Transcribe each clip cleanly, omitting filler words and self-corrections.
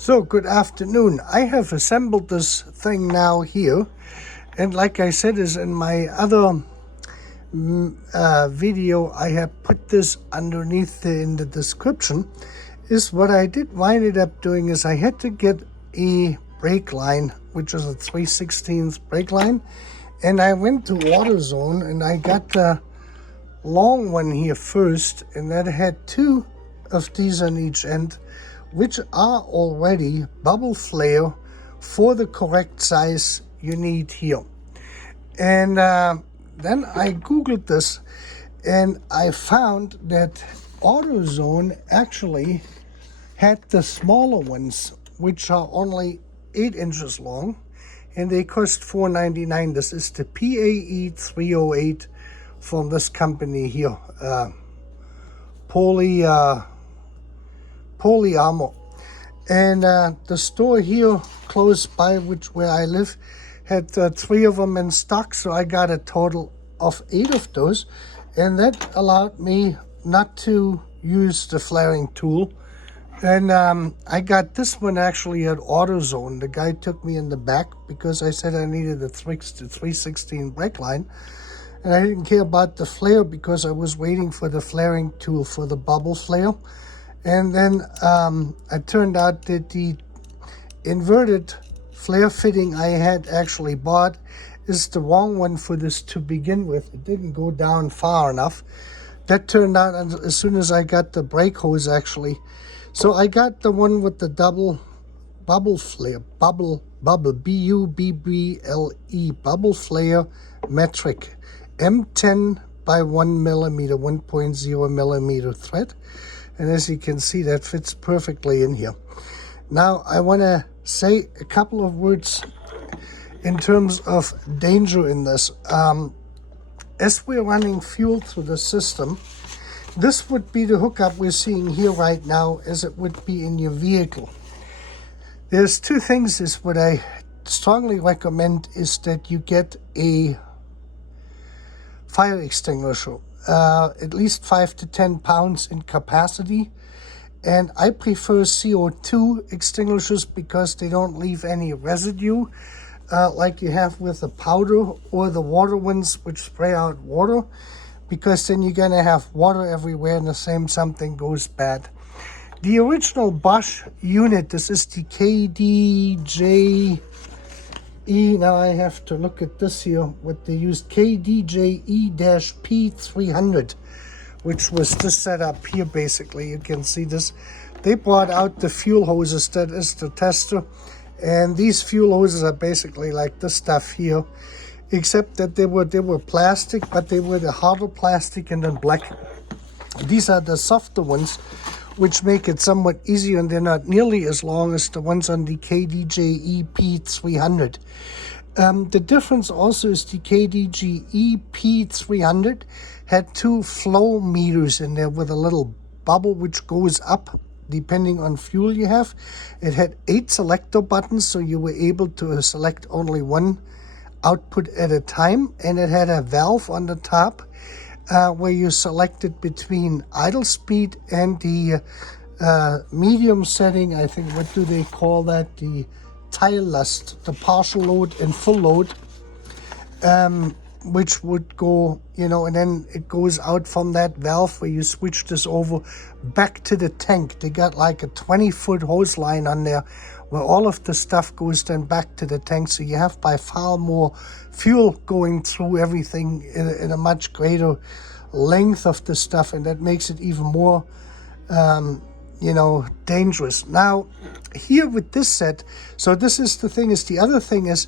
So, good afternoon. I have assembled this thing now here, and like I said is in my other video, I have put this underneath in the description. Is what I did wind up doing is I had to get a brake line, which is a 3/16 brake line, and I went to AutoZone and I got the long one here first, and that had two of these on each end, which are already bubble flare for the correct size you need here. And then I googled this and I found that AutoZone actually had the smaller ones, which are only 8 inches long, and they cost $4.99. This is the PAE-308 from this company here, Polyarmor. And the store here close by where I live had 3 of them in stock, so I got a total of 8 of those, and that allowed me not to use the flaring tool. And I got this one actually at AutoZone. The guy took me in the back because I said I needed a 3/16 brake line, and I didn't care about the flare because I was waiting for the flaring tool for the bubble flare. And then it turned out that the inverted flare fitting I had actually bought is the wrong one for this to begin with. It didn't go down far enough. That turned out as soon as I got the brake hose actually. So I got the one with the double bubble flare, bubble, B-U-B-B-L-E, bubble flare metric, M10 by 1 millimeter, 1.0 millimeter thread. And as you can see, that fits perfectly in here. Now, I want to say a couple of words in terms of danger in this. As we're running fuel through the system, this would be the hookup we're seeing here right now as it would be in your vehicle. There's 2 things is what I strongly recommend is that you get a fire extinguisher. At least 5 to 10 pounds in capacity, and I prefer CO2 extinguishers because they don't leave any residue like you have with the powder or the water ones which spray out water, because then you're going to have water everywhere and the same something goes bad. The original Bosch unit, this is the KDJE, now I have to look at this here, what they used, KDJE-P 300, which was this setup here basically. You can see this. They brought out the fuel hoses, that is the tester, and these fuel hoses are basically like this stuff here, except that they were plastic, but they were the harder plastic and then black. These are the softer ones, which make it somewhat easier, and they're not nearly as long as the ones on the KDJE-P 300. The difference also is the KDJE-P 300 had 2 flow meters in there with a little bubble which goes up depending on fuel you have. It had 8 selector buttons, so you were able to select only one output at a time, and it had a valve on the top where you selected between idle speed and the medium setting. I think, what do they call that? The tile lust, the partial load and full load, which would go, and then it goes out from that valve where you switch this over back to the tank. They got like a 20-foot hose line on there where all of the stuff goes then back to the tank. So you have by far more fuel going through everything in a much greater length of the stuff, and that makes it even more dangerous. Now here with this set, so this is the thing, is the other thing is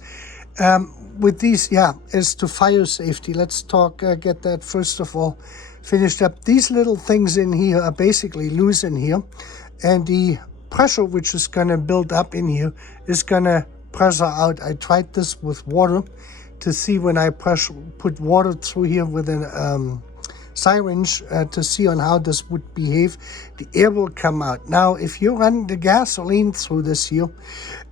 with these, is to fire safety. Let's get that first of all finished up. These little things in here are basically loose in here, and the pressure which is going to build up in here is going to pressure out. I tried this with water to see when I put water through here with a syringe to see on how this would behave. The air will come out. Now, if you run the gasoline through this here,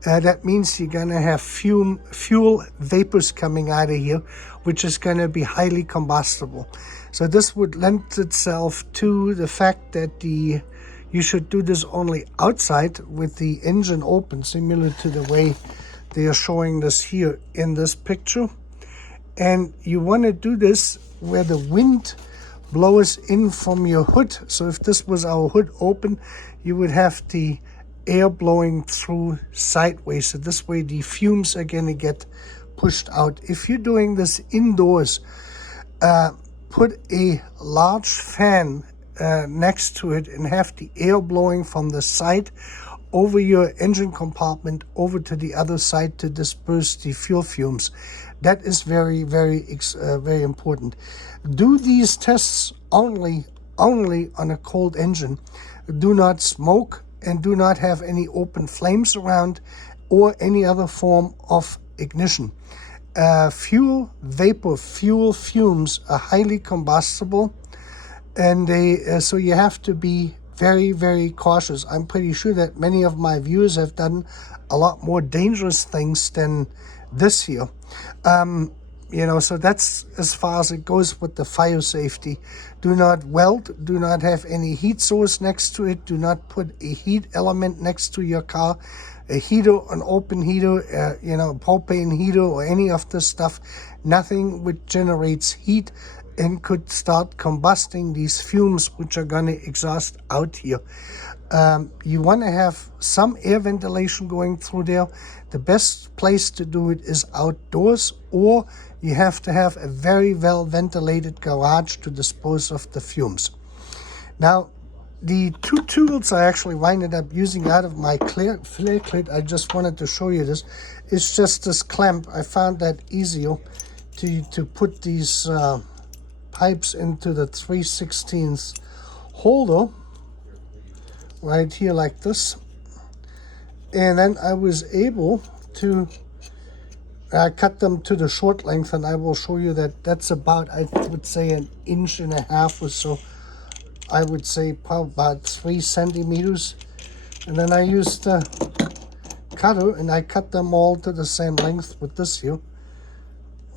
that means you're going to have fuel vapors coming out of here, which is going to be highly combustible. So this would lend itself to the fact that the You should do this only outside with the engine open, similar to the way they are showing this here in this picture. And you want to do this where the wind blows in from your hood. So if this was our hood open, you would have the air blowing through sideways. So this way the fumes are going to get pushed out. If you're doing this indoors, put a large fan next to it and have the air blowing from the side over your engine compartment over to the other side to disperse the fuel fumes. That is very, very important. Do these tests only on a cold engine. Do not smoke and do not have any open flames around or any other form of ignition. Fuel fumes are highly combustible, and so you have to be very, very cautious. I'm pretty sure that many of my viewers have done a lot more dangerous things than this here. So that's as far as it goes with the fire safety. Do not weld, do not have any heat source next to it, do not put a heat element next to your car, a heater, an open heater, a propane heater or any of this stuff. Nothing which generates heat and could start combusting these fumes which are going to exhaust out here. You want to have some air ventilation going through there. The best place to do it is outdoors, or you have to have a very well ventilated garage to dispose of the fumes. Now, the two tools I actually winded up using out of my flare kit, I just wanted to show you this. It's just this clamp. I found that easier to put these pipes into the 3/16 holder right here like this, and then I was able to cut them to the short length, and I will show you that that's about, I would say, 1.5 inches or so. I would say probably about 3 centimeters, and then I used the cutter and I cut them all to the same length with this here.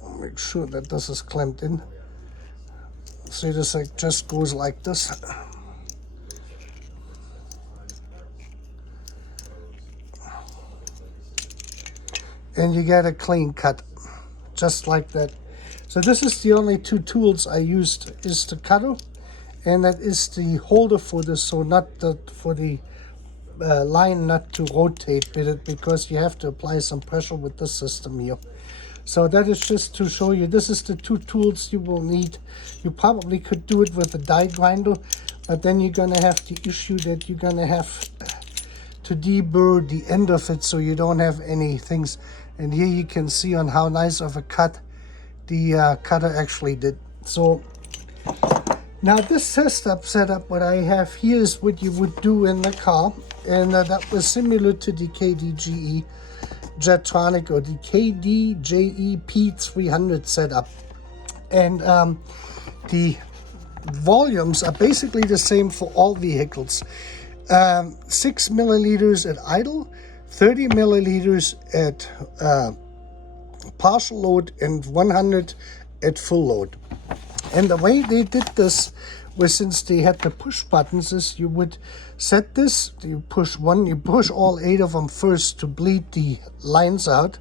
I'll make sure that this is clamped in. See, this just goes like this. And you get a clean cut, just like that. So this is the only two tools I used, is the cutter, and that is the holder for this, so not for the line not to rotate with it, because you have to apply some pressure with this system here. So that is just to show you, this is the two tools you will need. You probably could do it with a die grinder, but then you're gonna have the issue that you're gonna have to deburr the end of it so you don't have any things. And here you can see on how nice of a cut the cutter actually did. So now this setup what I have here is what you would do in the car, and that was similar to the KDJE Jetronic or the KDJE-P 300 setup. And the volumes are basically the same for all vehicles. 6 milliliters at idle, 30 milliliters at partial load, and 100 at full load. And the way they did this was, since they had the push buttons, is you would set this, you push all 8 of them first to bleed the lines out,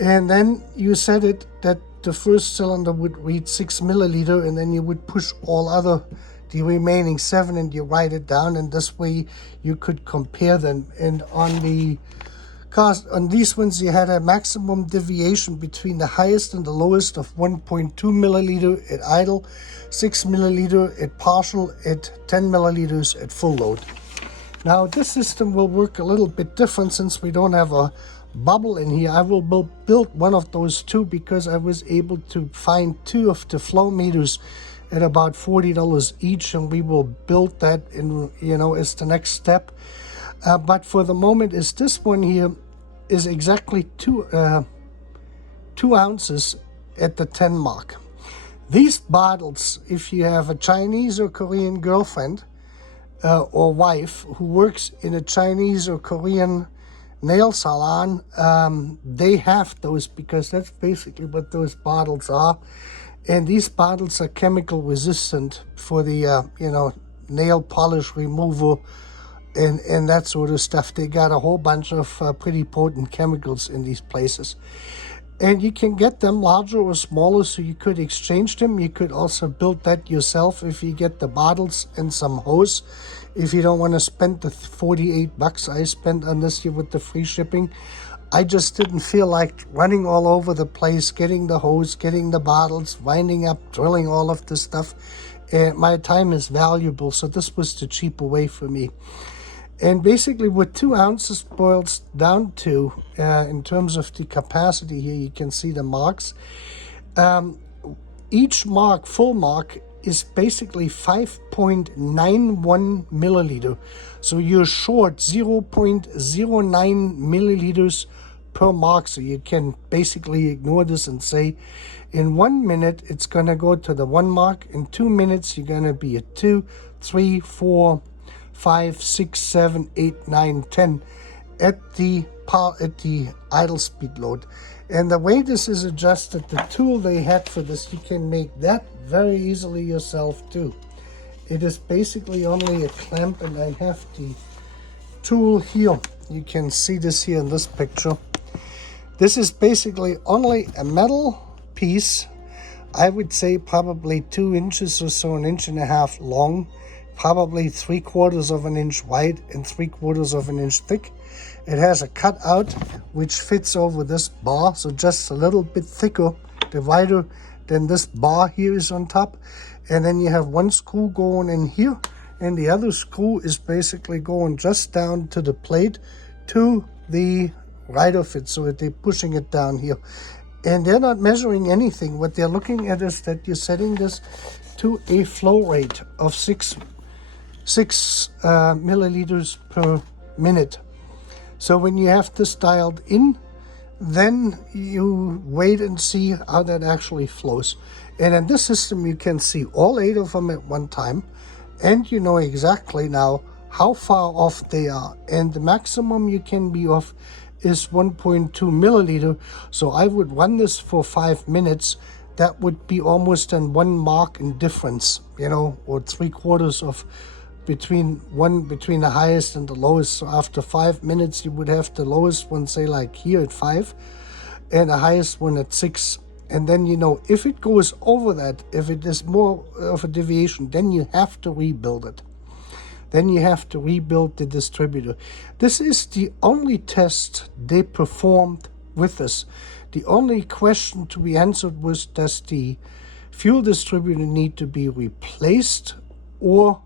and then you set it that the first cylinder would read 6 milliliter, and then you would push the remaining 7, and you write it down, and this way you could compare them. And on these ones you had a maximum deviation between the highest and the lowest of 1.2 milliliter at idle, 6 milliliter at partial, at 10 milliliters at full load. Now this system will work a little bit different since we don't have a bubble in here. I will build one of those two, because I was able to find 2 of the flow meters at about $40 each, and we will build that in, as the next step. But for the moment, is this one here is exactly 2 ounces at the 10 mark. These bottles, if you have a Chinese or Korean girlfriend or wife who works in a Chinese or Korean nail salon, they have those, because that's basically what those bottles are. And these bottles are chemical resistant for the, nail polish remover, and that sort of stuff. They got a whole bunch of pretty potent chemicals in these places. And you can get them larger or smaller, so you could exchange them. You could also build that yourself if you get the bottles and some hose. If you don't want to spend the $48 I spent on this here with the free shipping. I just didn't feel like running all over the place, getting the hose, getting the bottles, winding up, drilling all of this stuff. And my time is valuable, so this was the cheaper way for me. And basically what 2 ounces boils down to, in terms of the capacity here, you can see the marks. Each mark, full mark, is basically 5.91 milliliter. So you're short 0.09 milliliters per mark. So you can basically ignore this and say, in 1 minute, it's going to go to the 1 mark. In 2 minutes, you're going to be at 2, 3, 4, 5, 6, 7, 8, 9, 10 at the idle speed load. And the way this is adjusted, the tool they had for this, you can make that very easily yourself too. It is basically only a clamp, and I have the tool here. You can see this here in this picture. This is basically only a metal piece. I would say probably 2 inches or so, 1.5 inches long, probably 3/4 of an inch wide and 3/4 of an inch thick. It has a cutout which fits over this bar, so just a little bit thicker, the wider than this bar here is on top. And then you have 1 screw going in here, and the other screw is basically going just down to the plate to the right of it, so that they're pushing it down here. And they're not measuring anything. What they're looking at is that you're setting this to a flow rate of 6 milliliters per minute. So when you have this dialed in, then you wait and see how that actually flows. And in this system, you can see all 8 of them at one time, and you know exactly now how far off they are. And the maximum you can be off is 1.2 milliliter. So I would run this for 5 minutes. That would be almost an 1 mark in difference, you know, or 3/4 of between the highest and the lowest. So after 5 minutes, you would have the lowest one, say like here at 5, and the highest one at 6. And then, you know, if it goes over that, if it is more of a deviation, then you have to rebuild it. Then you have to rebuild the distributor. This is the only test they performed with this. The only question to be answered was, does the fuel distributor need to be replaced, or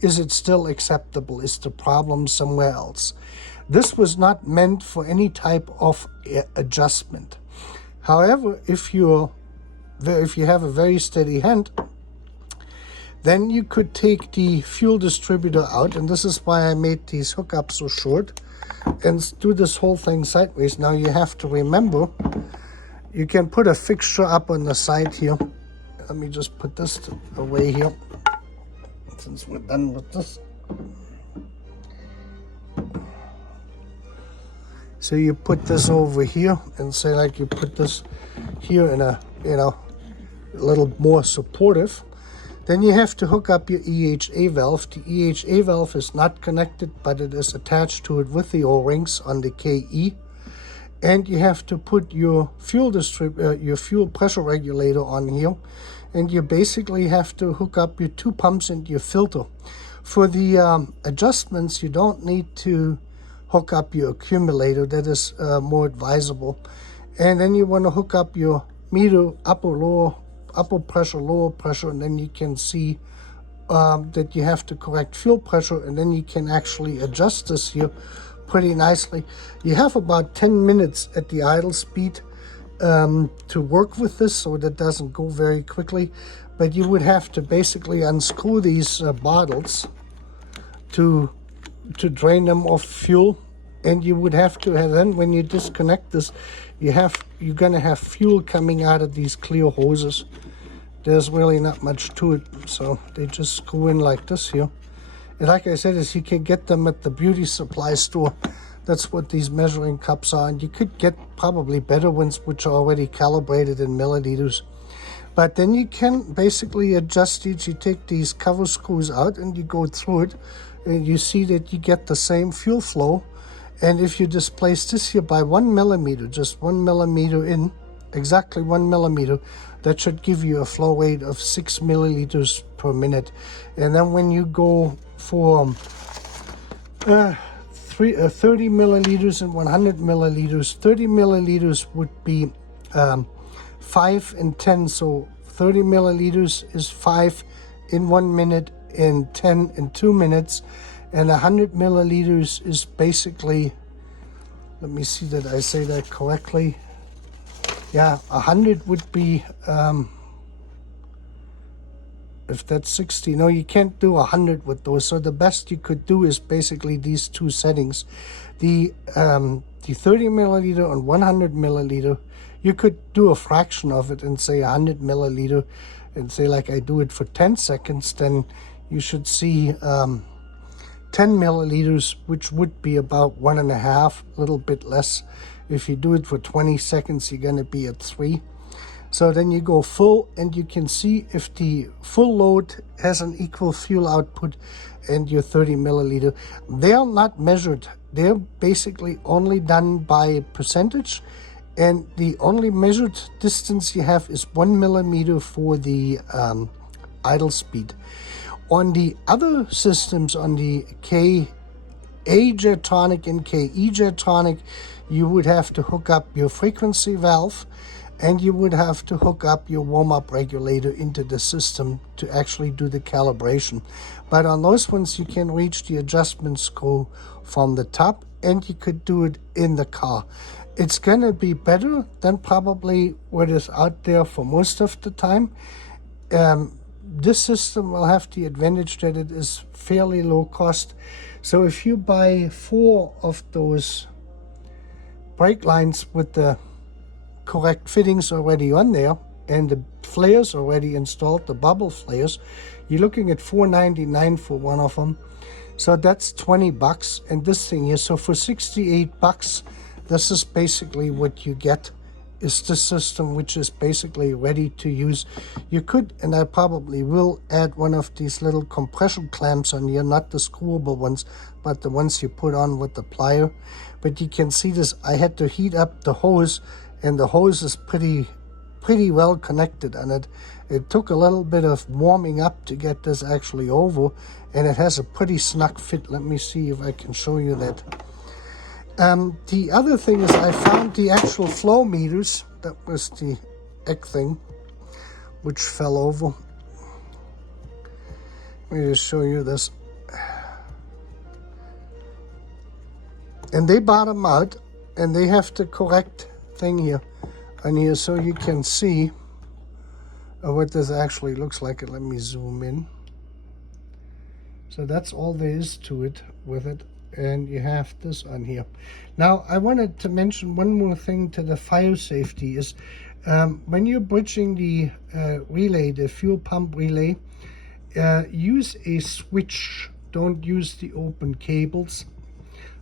is it still acceptable? Is the problem somewhere else? This was not meant for any type of adjustment. However, if you have a very steady hand, then you could take the fuel distributor out, and this is why I made these hookups so short, and do this whole thing sideways. Now you have to remember, you can put a fixture up on the side here. Let me just put this away here, since we're done with this. So you put this over here, and say like you put this here in a, you know, a little more supportive. Then you have to hook up your EHA valve. The EHA valve is not connected, but it is attached to it with the O-rings on the KE. And you have to put your fuel pressure regulator on here. And you basically have to hook up your 2 pumps and your filter. For the adjustments, you don't need to hook up your accumulator. That is more advisable. And then you want to hook up your meter, upper pressure, lower pressure, and then you can see that you have to correct fuel pressure, and then you can actually adjust this here pretty nicely. You have about 10 minutes at the idle speed to work with this, so that doesn't go very quickly. But you would have to basically unscrew these bottles to drain them of fuel, and you would have to have, then when you disconnect this, you're gonna have fuel coming out of these clear hoses. There's really not much to it, so they just screw in like this here. And like I said, is you can get them at the beauty supply store. That's what these measuring cups are, and you could get probably better ones which are already calibrated in milliliters. But then you can basically adjust it. You take these cover screws out and you go through it, and you see that you get the same fuel flow. And if you displace this here by 1 millimeter, just 1 millimeter in, exactly 1 millimeter, that should give you a flow rate of 6 milliliters per minute. And then when you go for 30 milliliters and 100 milliliters, 30 milliliters would be 5 and 10. So 30 milliliters is 5 in 1 minute and 10 in 2 minutes. And 100 milliliters is basically, let me see that I say that correctly. Yeah, 100 would be, if that's 60, no, you can't do 100 with those. So the best you could do is basically these two settings. The 30 milliliter and 100 milliliter, you could do a fraction of it and say 100 milliliter and say like I do it for 10 seconds, then you should see 10 milliliters, which would be about 1.5, a little bit less. If you do it for 20 seconds, you're going to be at 3. So then you go full, and you can see if the full load has an equal fuel output and your 30 milliliter. They're not measured. They're basically only done by percentage, and the only measured distance you have is 1 millimeter for the idle speed. On the other systems, on the Jetronic and KE Jetronic, you would have to hook up your frequency valve, and you would have to hook up your warm-up regulator into the system to actually do the calibration. But on those ones, you can reach the adjustment screw from the top, and you could do it in the car. It's going to be better than probably what is out there for most of the time. This system will have the advantage that it is fairly low cost. So if you buy 4 of those brake lines with the correct fittings already on there and the flares already installed, the bubble flares, you're looking at $4.99 for one of them. So that's $20. And this thing here, so for $68, this is basically what you get, is the system, which is basically ready to use. You could, and I probably will, add one of these little compression clamps on here, not the screwable ones, but the ones you put on with the plier. But you can see this, I had to heat up the hose, and the hose is pretty well connected, and it took a little bit of warming up to get this actually over, and it has a pretty snug fit. Let me see if I can show you that. The other thing is I found the actual flow meters. That was the egg thing, which fell over. Let me just show you this. And they bottom out, and they have the correct thing here on here, so you can see what this actually looks like. Let me zoom in. So that's all there is to it with it. And you have this on here. Now I wanted to mention one more thing to the fire safety is when you're bridging the relay, the fuel pump relay, use a switch. Don't use the open cables.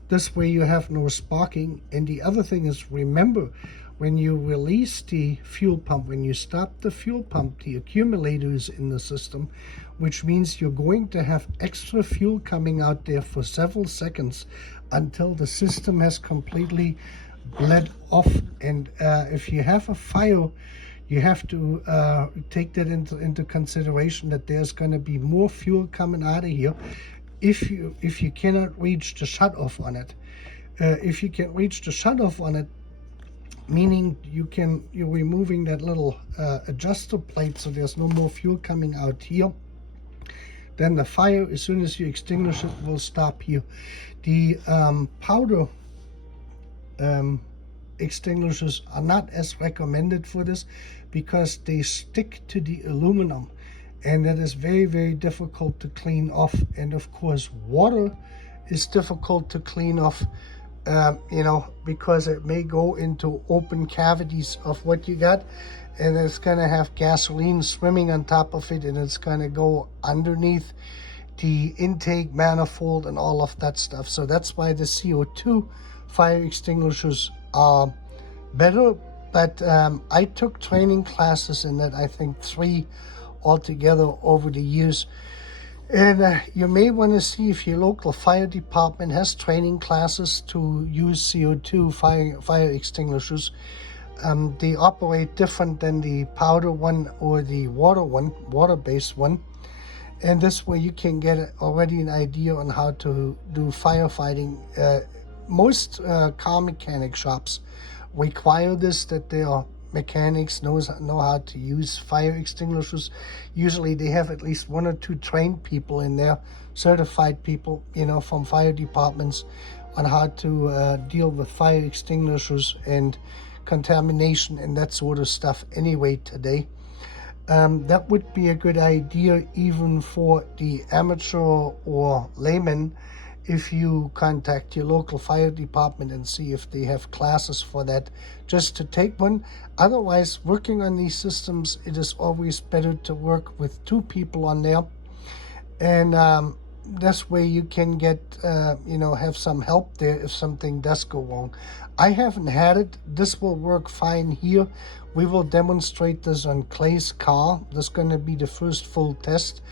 This way you have no sparking. And the other thing is, remember, when you release the fuel pump, when you stop the fuel pump, the accumulator is in the system, which means you're going to have extra fuel coming out there for several seconds until the system has completely bled off. And if you have a fire, you have to take that into consideration, that there's going to be more fuel coming out of here if you cannot reach the shut-off on it. If you can reach the shut-off on it, meaning you're removing that little adjuster plate so there's no more fuel coming out here, then the fire, as soon as you extinguish it, will stop here. The powder extinguishers are not as recommended for this because they stick to the aluminum, and that is very, very difficult to clean off. And of course, water is difficult to clean off, because it may go into open cavities of what you got, and it's going to have gasoline swimming on top of it, and it's going to go underneath the intake manifold and all of that stuff. So that's why the CO2 fire extinguishers are better, but I took training classes in that, I think 3 altogether over the years. And you may want to see if your local fire department has training classes to use CO2 fire extinguishers. They operate different than the powder one or the water-based one. And this way you can get already an idea on how to do firefighting. Most car mechanic shops require this, that their mechanics know how to use fire extinguishers. Usually they have at least 1 or 2 trained people in there, certified people, you know, from fire departments on how to deal with fire extinguishers and contamination and that sort of stuff anyway today. That would be a good idea even for the amateur or layman if you contact your local fire department and see if they have classes for that, just to take one. Otherwise, working on these systems, it is always better to work with 2 people on there. And this way you can get, you know, have some help there if something does go wrong. I haven't had it. This will work fine here. We will demonstrate this on Clay's car. This is going to be the first full test.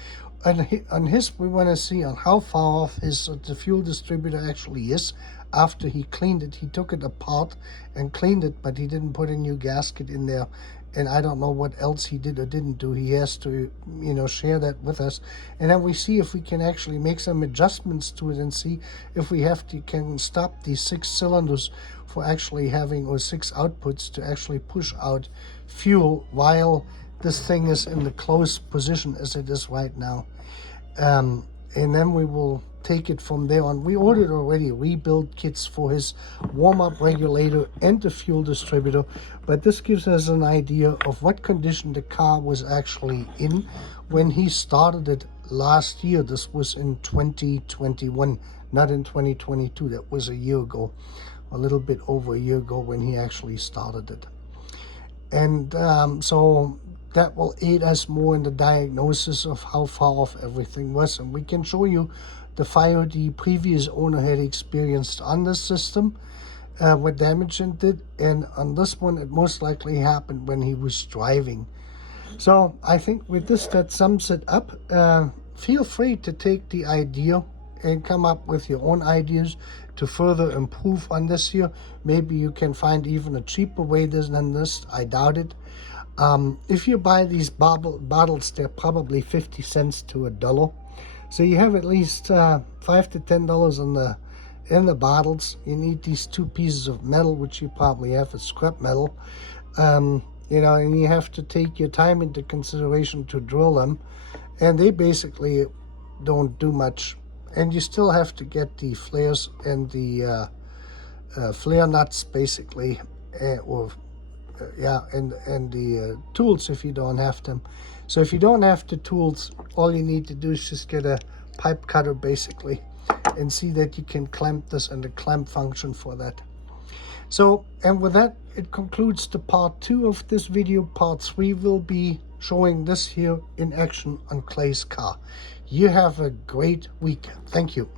On his, we want to see on how far off the fuel distributor actually is after he cleaned it. He took it apart and cleaned it, but he didn't put a new gasket in there. And I don't know what else he did or didn't do. He has to, you know, share that with us. And then we see if we can actually make some adjustments to it and see if we can stop these 6 cylinders for actually having, or 6 outputs to actually push out fuel while this thing is in the closed position as it is right now. And then we will take it from there on. We ordered already rebuild kits for his warm-up regulator and the fuel distributor, but this gives us an idea of what condition the car was actually in when he started it last year. This was in 2021, not in 2022. That was a year ago, a little bit over a year ago when he actually started it. And so that will aid us more in the diagnosis of how far off everything was. And we can show you the fire the previous owner had experienced on this system, what damage it did. And on this one, it most likely happened when he was driving. So I think with this, that sums it up. Feel free to take the idea and come up with your own ideas to further improve on this here. Maybe you can find even a cheaper way than this. I doubt it. If you buy these bottles, they're probably 50 cents to $1. So you have at least $5 to $10 in the bottles. You need these 2 pieces of metal, which you probably have as scrap metal. You know, and you have to take your time into consideration to drill them. And they basically don't do much. And you still have to get the flares and the flare nuts, basically, and the tools if you don't have them. So if you don't have the tools, all you need to do is just get a pipe cutter, basically, and see that you can clamp this and the clamp function for that. So, and with that, it concludes the part 2 of this video. Part 3 will be showing this here in action on Clay's car. You have a great week. Thank you.